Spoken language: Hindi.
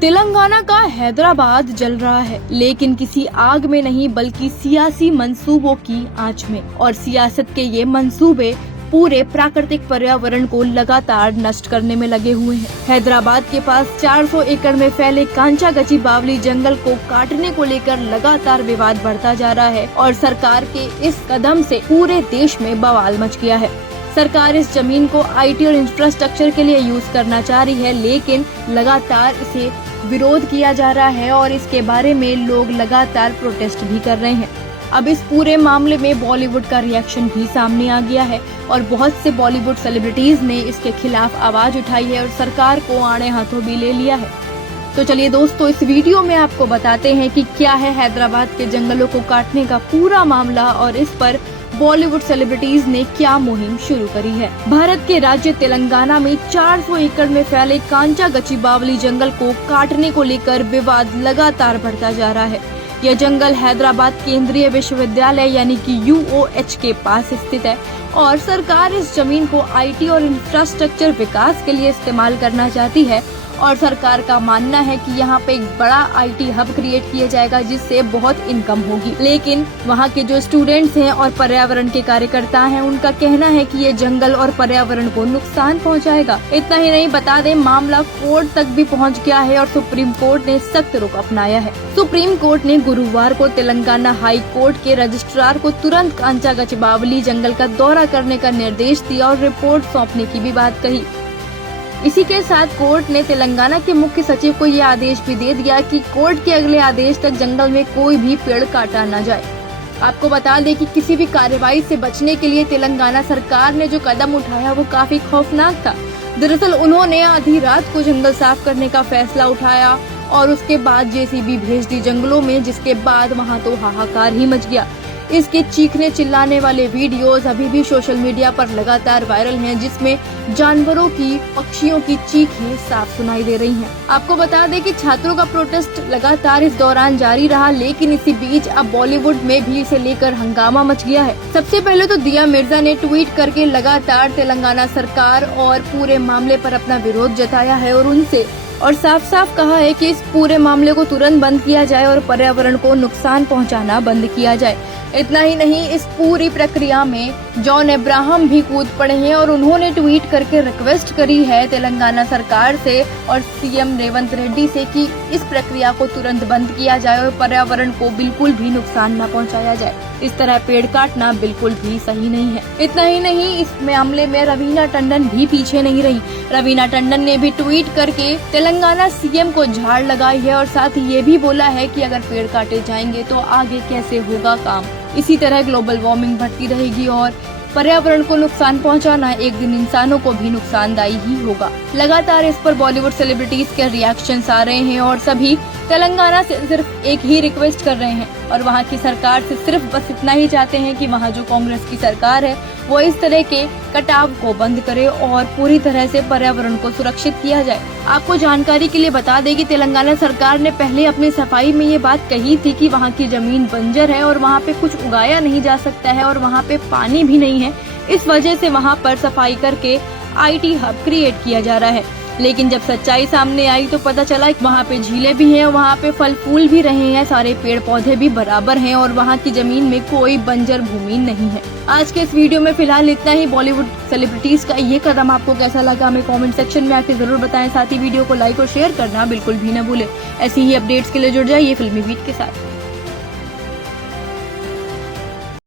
तेलंगाना का हैदराबाद जल रहा है, लेकिन किसी आग में नहीं बल्कि सियासी मंसूबों की आंच में। और सियासत के ये मंसूबे पूरे प्राकृतिक पर्यावरण को लगातार नष्ट करने में लगे हुए हैं। हैदराबाद के पास 400 एकड़ में फैले कांचा गची-बावली जंगल को काटने को लेकर लगातार विवाद बढ़ता जा रहा है और सरकार के इस कदम से पूरे देश में बवाल मच गया है। सरकार इस जमीन को आईटी और इंफ्रास्ट्रक्चर के लिए यूज करना चाह रही है, लेकिन लगातार इसे विरोध किया जा रहा है और इसके बारे में लोग लगातार प्रोटेस्ट भी कर रहे हैं। अब इस पूरे मामले में बॉलीवुड का रिएक्शन भी सामने आ गया है और बहुत से बॉलीवुड सेलिब्रिटीज ने इसके खिलाफ आवाज उठाई है और सरकार को आड़े हाथों भी ले लिया है। तो चलिए दोस्तों, इस वीडियो में आपको बताते हैं कि क्या है हैदराबाद के जंगलों को काटने का पूरा मामला और इस पर बॉलीवुड सेलिब्रिटीज ने क्या मुहिम शुरू करी है। भारत के राज्य तेलंगाना में 400 एकड़ में फैले कांचा गची-बावली जंगल को काटने को लेकर विवाद लगातार बढ़ता जा रहा है। यह जंगल हैदराबाद केंद्रीय विश्वविद्यालय यानी कि UOH के पास स्थित है और सरकार इस जमीन को आईटी और इंफ्रास्ट्रक्चर विकास के लिए इस्तेमाल करना चाहती है और सरकार का मानना है कि यहाँ पे एक बड़ा आईटी हब क्रिएट किया जाएगा जिससे बहुत इनकम होगी। लेकिन वहाँ के जो स्टूडेंट्स हैं और पर्यावरण के कार्यकर्ता हैं, उनका कहना है कि ये जंगल और पर्यावरण को नुकसान पहुँचाएगा। इतना ही नहीं, बता दें मामला कोर्ट तक भी पहुँच गया है और सुप्रीम कोर्ट ने सख्त रुख अपनाया है। सुप्रीम कोर्ट ने गुरुवार को तेलंगाना हाई कोर्ट के रजिस्ट्रार को तुरंत कांचा गची-बावली जंगल का दौरा करने का निर्देश दिया और रिपोर्ट सौंपने की भी बात कही। इसी के साथ कोर्ट ने तेलंगाना के मुख्य सचिव को ये आदेश भी दे दिया कि कोर्ट के अगले आदेश तक जंगल में कोई भी पेड़ काटा न जाए। आपको बता दें कि किसी भी कार्रवाई से बचने के लिए तेलंगाना सरकार ने जो कदम उठाया वो काफी खौफनाक था। दरअसल उन्होंने आधी रात को जंगल साफ करने का फैसला उठाया और उसके बाद JCB भेज दी जंगलों में, जिसके बाद वहाँ तो हाहाकार ही मच गया। इसके चीखने चिल्लाने वाले वीडियोस अभी भी सोशल मीडिया पर लगातार वायरल हैं, जिसमें जानवरों की, पक्षियों की चीखें साफ सुनाई दे रही हैं। आपको बता दें कि छात्रों का प्रोटेस्ट लगातार इस दौरान जारी रहा, लेकिन इसी बीच अब बॉलीवुड में भी इसे लेकर हंगामा मच गया है। सबसे पहले तो दिया मिर्जा ने ट्वीट करके लगातार तेलंगाना सरकार और पूरे मामले पर अपना विरोध जताया है और साफ साफ कहा है कि इस पूरे मामले को तुरंत बंद किया जाए और पर्यावरण को नुकसान पहुंचाना बंद किया जाए। इतना ही नहीं, इस पूरी प्रक्रिया में जॉन अब्राहम भी कूद पड़े हैं और उन्होंने ट्वीट करके रिक्वेस्ट करी है तेलंगाना सरकार से और CM रेवंत रेड्डी से कि इस प्रक्रिया को तुरंत बंद किया जाए और पर्यावरण को बिल्कुल भी नुकसान न पहुंचाया जाए। इस तरह पेड़ काटना बिल्कुल भी सही नहीं है। इतना ही नहीं, इस मामले में रवीना टंडन भी पीछे नहीं रही। रवीना टंडन ने भी ट्वीट करके तेलंगाना CM को झाड़ लगाई है और साथ ही ये भी बोला है कि अगर पेड़ काटे जाएंगे तो आगे कैसे होगा काम। इसी तरह ग्लोबल वार्मिंग बढ़ती रहेगी और पर्यावरण को नुकसान पहुंचाना एक दिन इंसानों को भी नुकसानदायी ही होगा। लगातार इस पर बॉलीवुड सेलिब्रिटीज के रिएक्शंस आ रहे हैं और सभी तेलंगाना से सिर्फ एक ही रिक्वेस्ट कर रहे हैं और वहां की सरकार से सिर्फ बस इतना ही चाहते हैं कि वहां जो कांग्रेस की सरकार है वो इस तरह के कटाव को बंद करे और पूरी तरह से पर्यावरण को सुरक्षित किया जाए। आपको जानकारी के लिए बता दें कि तेलंगाना सरकार ने पहले अपनी सफाई में ये बात कही थी कि वहाँ की जमीन बंजर है और वहाँ पे कुछ उगाया नहीं जा सकता है और वहाँ पे पानी भी नहीं है। इस वजह से वहाँ पर सफाई करके IT हब क्रिएट किया जा रहा है। लेकिन जब सच्चाई सामने आई तो पता चला कि वहाँ पे झीलें भी हैं, वहाँ पे फल फूल भी रहे हैं, सारे पेड़ पौधे भी बराबर हैं और वहाँ की जमीन में कोई बंजर भूमि नहीं है। आज के इस वीडियो में फिलहाल इतना ही। बॉलीवुड सेलिब्रिटीज का ये कदम आपको कैसा लगा हमें कमेंट सेक्शन में आके जरूर बताएं। साथ ही वीडियो को लाइक और शेयर करना बिल्कुल भी न भूलें। ऐसी ही अपडेट्स के लिए जुड़ जाइए फिल्मी बीट के साथ।